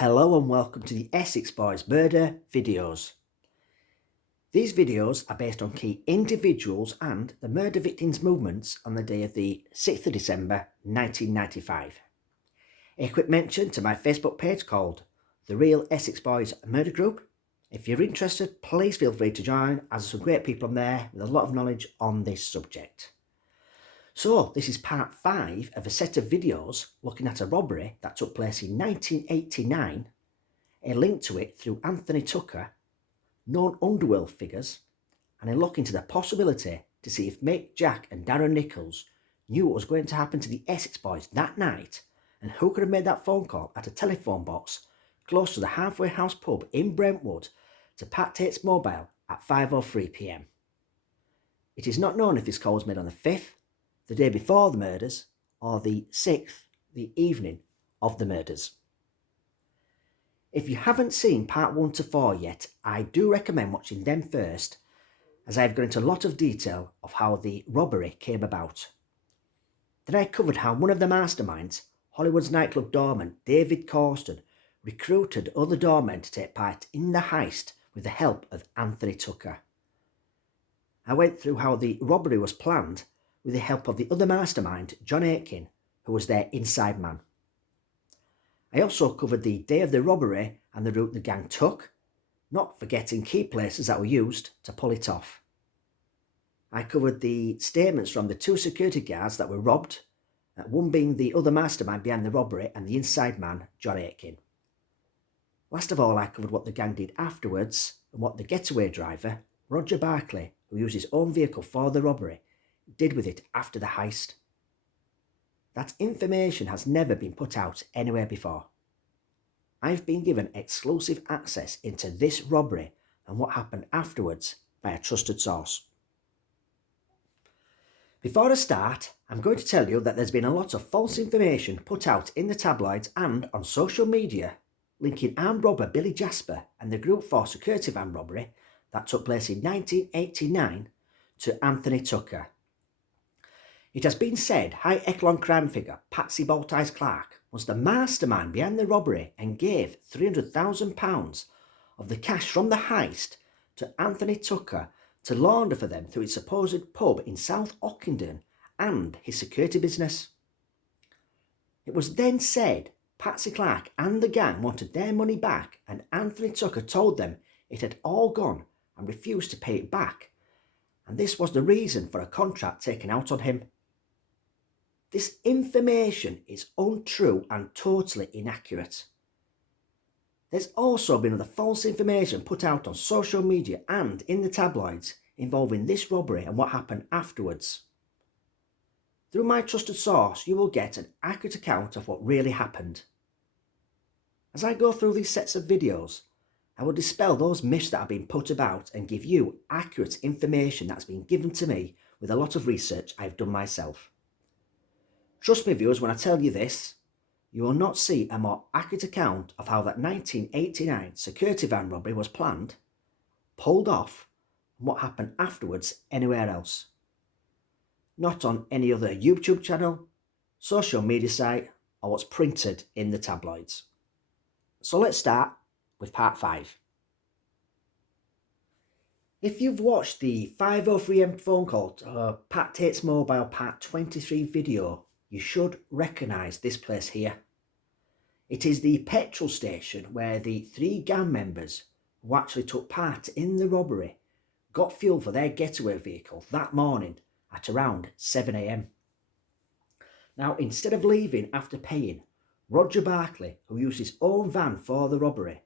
Hello and welcome to the Essex Boys Murder videos. These videos are based on key individuals and the murder victims' movements on the day of the 6th of December 1995. A quick mention to my Facebook page called The Real Essex Boys Murder Group. If you're interested, please feel free to join, as there's some great people on there with a lot of knowledge on this subject. So this is part 5 of a set of videos looking at a robbery that took place in 1989, a link to it through Anthony Tucker, known underworld figures, and a look into the possibility to see if Mick, Jack and Darren Nichols knew what was going to happen to the Essex Boys that night and who could have made that phone call at a telephone box close to the Halfway House pub in Brentwood to Pat Tates' mobile at 5:03 p.m. It is not known if this call was made on the 5th, the day before the murders, or the 6th, the evening of the murders. If you haven't seen part 1 to 4 yet, I do recommend watching them first, as I have gone into a lot of detail of how the robbery came about. Then I covered how one of the masterminds, Hollywood's nightclub doorman David Corsten, recruited other doormen to take part in the heist with the help of Anthony Tucker. I went through how the robbery was planned with the help of the other mastermind, John Aitken, who was their inside man. I also covered the day of the robbery and the route the gang took, not forgetting key places that were used to pull it off. I covered the statements from the 2 security guards that were robbed, one being the other mastermind behind the robbery and the inside man, John Aitken. Last of all, I covered what the gang did afterwards and what the getaway driver, Roger Barkley, who used his own vehicle for the robbery, did with it after the heist. That information has never been put out anywhere before. I've been given exclusive access into this robbery and what happened afterwards by a trusted source. Before I start, I'm going to tell you that there's been a lot of false information put out in the tabloids and on social media linking armed robber Billy Jasper and the Group 4 security van robbery that took place in 1989 to Anthony Tucker. It has been said high echelon crime figure Patsy Bowties Clark was the mastermind behind the robbery and gave £300,000 of the cash from the heist to Anthony Tucker to launder for them through his supposed pub in South Ockenden and his security business. It was then said Patsy Clark and the gang wanted their money back, and Anthony Tucker told them it had all gone and refused to pay it back, and this was the reason for a contract taken out on him. This information is untrue and totally inaccurate. There's also been other false information put out on social media and in the tabloids involving this robbery and what happened afterwards. Through my trusted source, you will get an accurate account of what really happened. As I go through these sets of videos, I will dispel those myths that have been put about and give you accurate information that's been given to me with a lot of research I've done myself. Trust me, viewers, when I tell you this, you will not see a more accurate account of how that 1989 security van robbery was planned, pulled off, and what happened afterwards anywhere else. Not on any other YouTube channel, social media site, or what's printed in the tabloids. So let's start with part 5. If you've watched the 5:03 phone call to Pat Tates' mobile part 23 video, you should recognise this place here. It is the petrol station where the 3 gang members who actually took part in the robbery got fuel for their getaway vehicle that morning at around 7 a.m. Now, instead of leaving after paying, Roger Barkley, who used his own van for the robbery,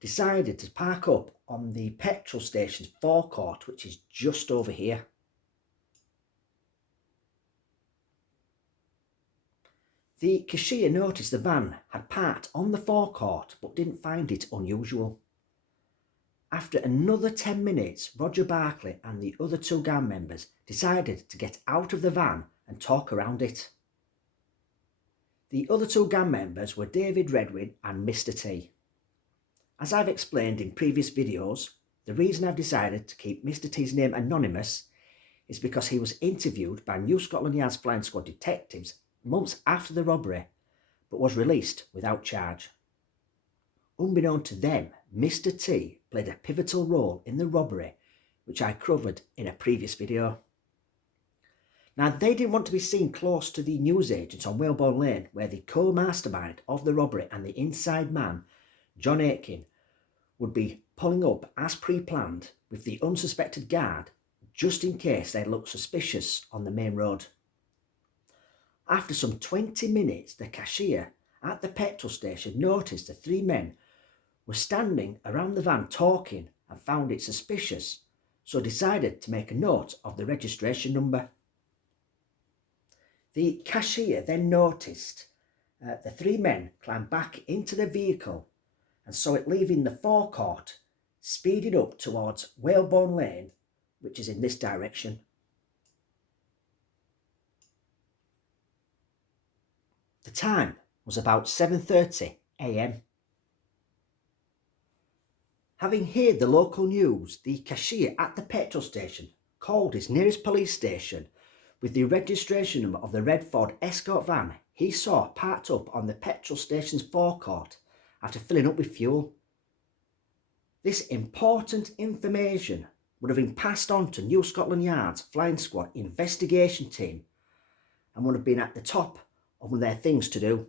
decided to park up on the petrol station's forecourt, which is just over here. The cashier noticed the van had parked on the forecourt but didn't find it unusual. After another 10 minutes, Roger Barkley and the other 2 gang members decided to get out of the van and talk around it. The other 2 gang members were David Redwin and Mr. T. As I've explained in previous videos, the reason I've decided to keep Mr. T's name anonymous is because he was interviewed by New Scotland Yard's Flying Squad detectives months after the robbery, but was released without charge. Unbeknown to them, Mr. T played a pivotal role in the robbery, which I covered in a previous video. Now, they didn't want to be seen close to the newsagents on Whalebone Lane, where the co-mastermind of the robbery and the inside man, John Aitken, would be pulling up as pre-planned with the unsuspected guard, just in case they looked suspicious on the main road. After some 20 minutes, the cashier at the petrol station noticed the three men were standing around the van talking and found it suspicious, so decided to make a note of the registration number. The cashier then noticed the three men climb back into the vehicle and saw it leaving the forecourt, speeding up towards Whalebone Lane, which is in this direction. The time was about 7:30 a.m. Having heard the local news, the cashier at the petrol station called his nearest police station with the registration number of the red Ford Escort van he saw parked up on the petrol station's forecourt after filling up with fuel. This important information would have been passed on to New Scotland Yard's Flying Squad investigation team and would have been at the top of their things to do.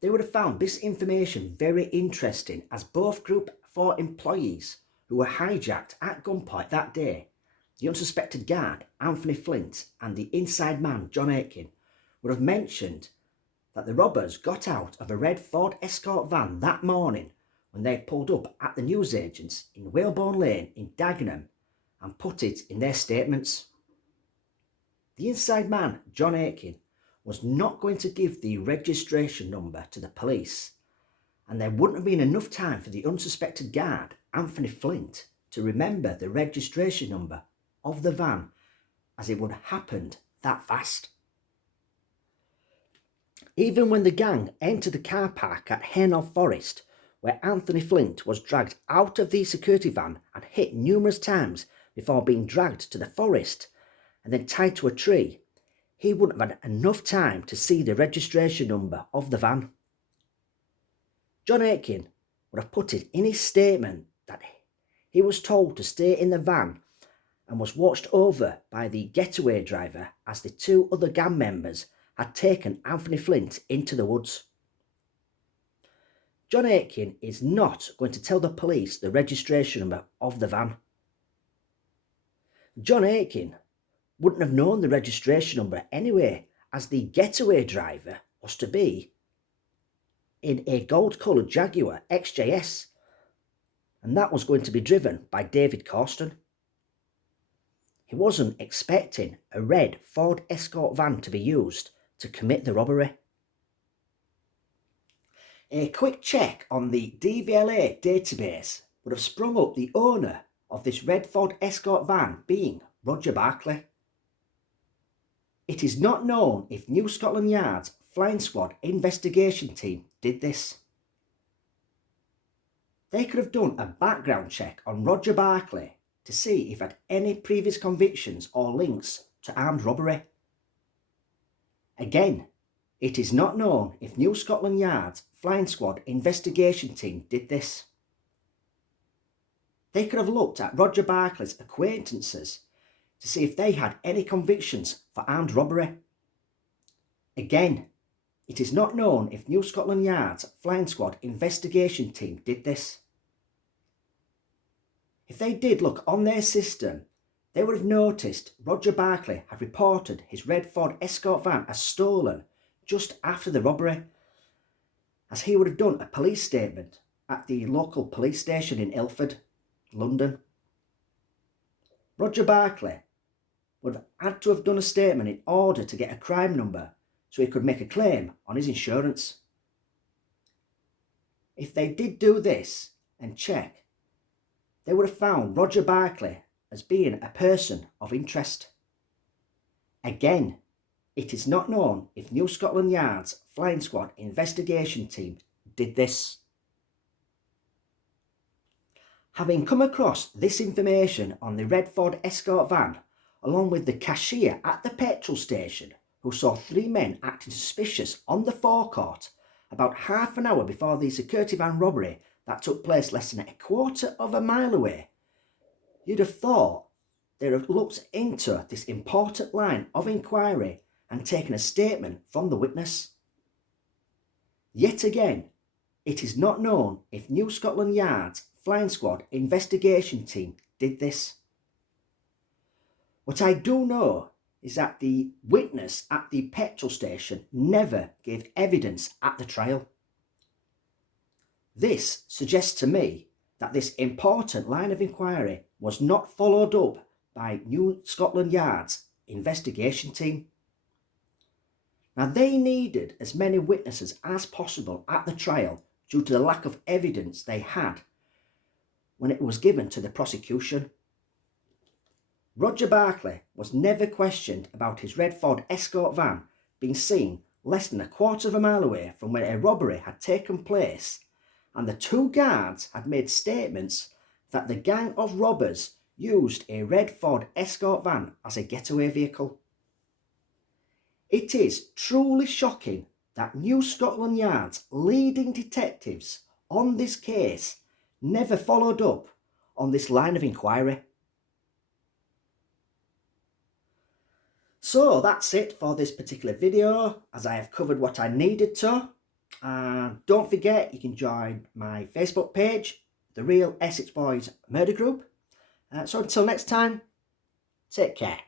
They would have found this information very interesting, as both Group 4 employees who were hijacked at gunpoint that day, the unsuspected guard Anthony Flint and the inside man John Aitken, would have mentioned that the robbers got out of a red Ford Escort van that morning when they pulled up at the newsagents in Whalebone Lane in Dagenham and put it in their statements. The inside man, John Aitken, was not going to give the registration number to the police, and there wouldn't have been enough time for the unsuspected guard, Anthony Flint, to remember the registration number of the van, as it would have happened that fast. Even when the gang entered the car park at Hainault Forest, where Anthony Flint was dragged out of the security van and hit numerous times before being dragged to the forest and then tied to a tree, he wouldn't have had enough time to see the registration number of the van. John Aitken would have put it in his statement that he was told to stay in the van and was watched over by the getaway driver as the two other gang members had taken Anthony Flint into the woods. John Aitken is not going to tell the police the registration number of the van. John Aitken wouldn't have known the registration number anyway, as the getaway driver was to be in a gold-coloured Jaguar XJS, and that was going to be driven by David Causton. He wasn't expecting a red Ford Escort van to be used to commit the robbery. A quick check on the DVLA database would have sprung up the owner of this red Ford Escort van being Roger Barclay. It is not known if New Scotland Yard's Flying Squad investigation team did this. They could have done a background check on Roger Barclay to see if he had any previous convictions or links to armed robbery. Again, it is not known if New Scotland Yard's Flying Squad investigation team did this. They could have looked at Roger Barclay's acquaintances to see if they had any convictions for armed robbery. Again, it is not known if New Scotland Yard's Flying Squad investigation team did this. If they did look on their system, they would have noticed Roger Barclay had reported his red Ford Escort van as stolen just after the robbery, as he would have done a police statement at the local police station in Ilford, London. Roger Barclay would have had to have done a statement in order to get a crime number so he could make a claim on his insurance. If they did do this and check, they would have found Roger Barclay as being a person of interest. Again, it is not known if New Scotland Yard's Flying Squad investigation team did this. Having come across this information on the red Ford Escort van, along with the cashier at the petrol station who saw three men acting suspicious on the forecourt about half an hour before the security van robbery that took place less than a quarter of a mile away, you'd have thought they'd have looked into this important line of inquiry and taken a statement from the witness. Yet again, it is not known if New Scotland Yard's Flying Squad investigation team did this. What I do know is that the witness at the petrol station never gave evidence at the trial. This suggests to me that this important line of inquiry was not followed up by New Scotland Yard's investigation team. Now, they needed as many witnesses as possible at the trial due to the lack of evidence they had when it was given to the prosecution. Roger Barclay was never questioned about his red Ford Escort van being seen less than a quarter of a mile away from where a robbery had taken place, and the two guards had made statements that the gang of robbers used a red Ford Escort van as a getaway vehicle. It is truly shocking that New Scotland Yard's leading detectives on this case never followed up on this line of inquiry. So that's it for this particular video, as I have covered what I needed to. Don't forget, you can join my Facebook page, The Real Essex Boys Murder Group. So until next time, take care.